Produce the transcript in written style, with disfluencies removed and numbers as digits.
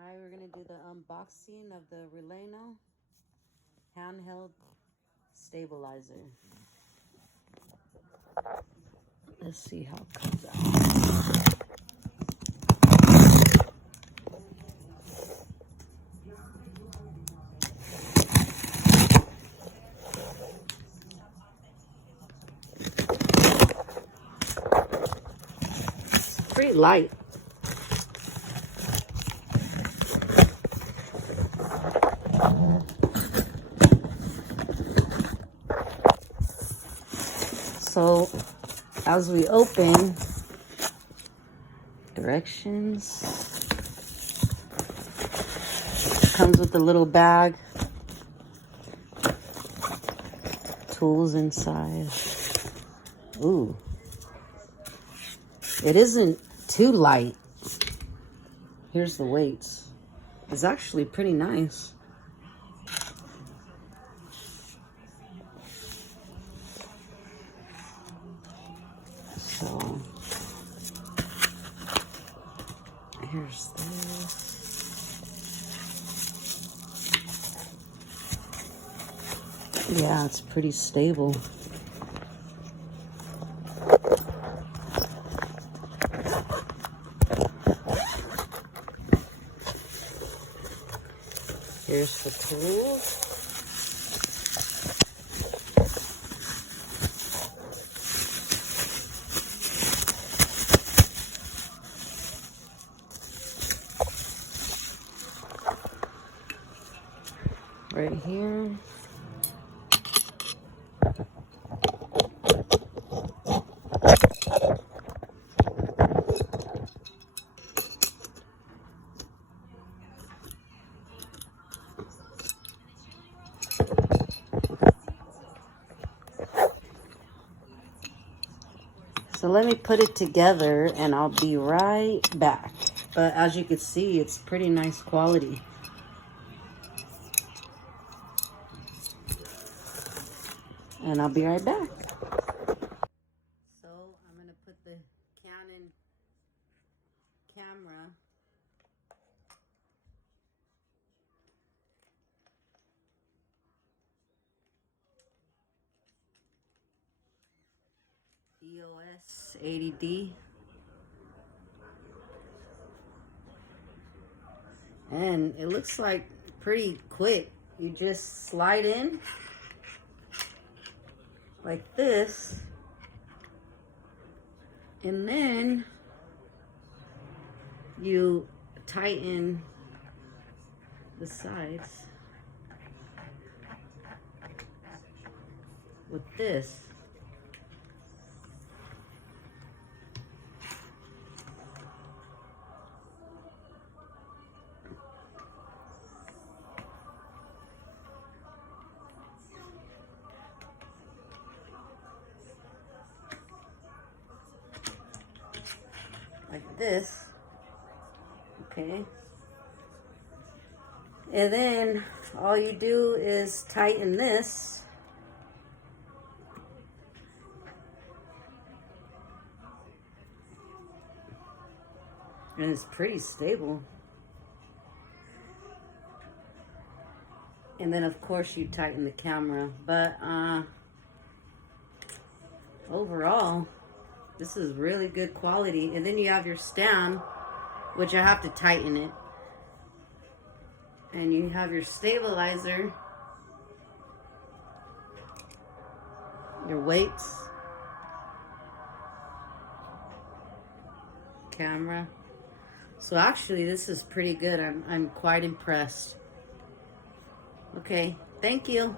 Hi, we're gonna do the unboxing of the RALENO Handheld stabilizer. Let's see how it comes out. It's pretty light. So as we open, directions, comes with a little bag, tools inside. Ooh, it isn't too light. Here's the weights. It's actually pretty nice. So here's this. Yeah, it's pretty stable. Here's the tools. Right here. So let me put it together and I'll be right back. But as you can see, it's pretty nice quality. And I'll be right back. So I'm gonna put the Canon camera EOS 80D. And it looks like pretty quick. You just slide in like this, and then you tighten the sides with this. Like this, okay, and then all you do is tighten this, and it's pretty stable. And then of course you tighten the camera, but overall this is really good quality. And then you have your stand, which I have to tighten it. And you have your stabilizer, your weights, camera. So actually this is pretty good. I'm quite impressed. Okay, thank you.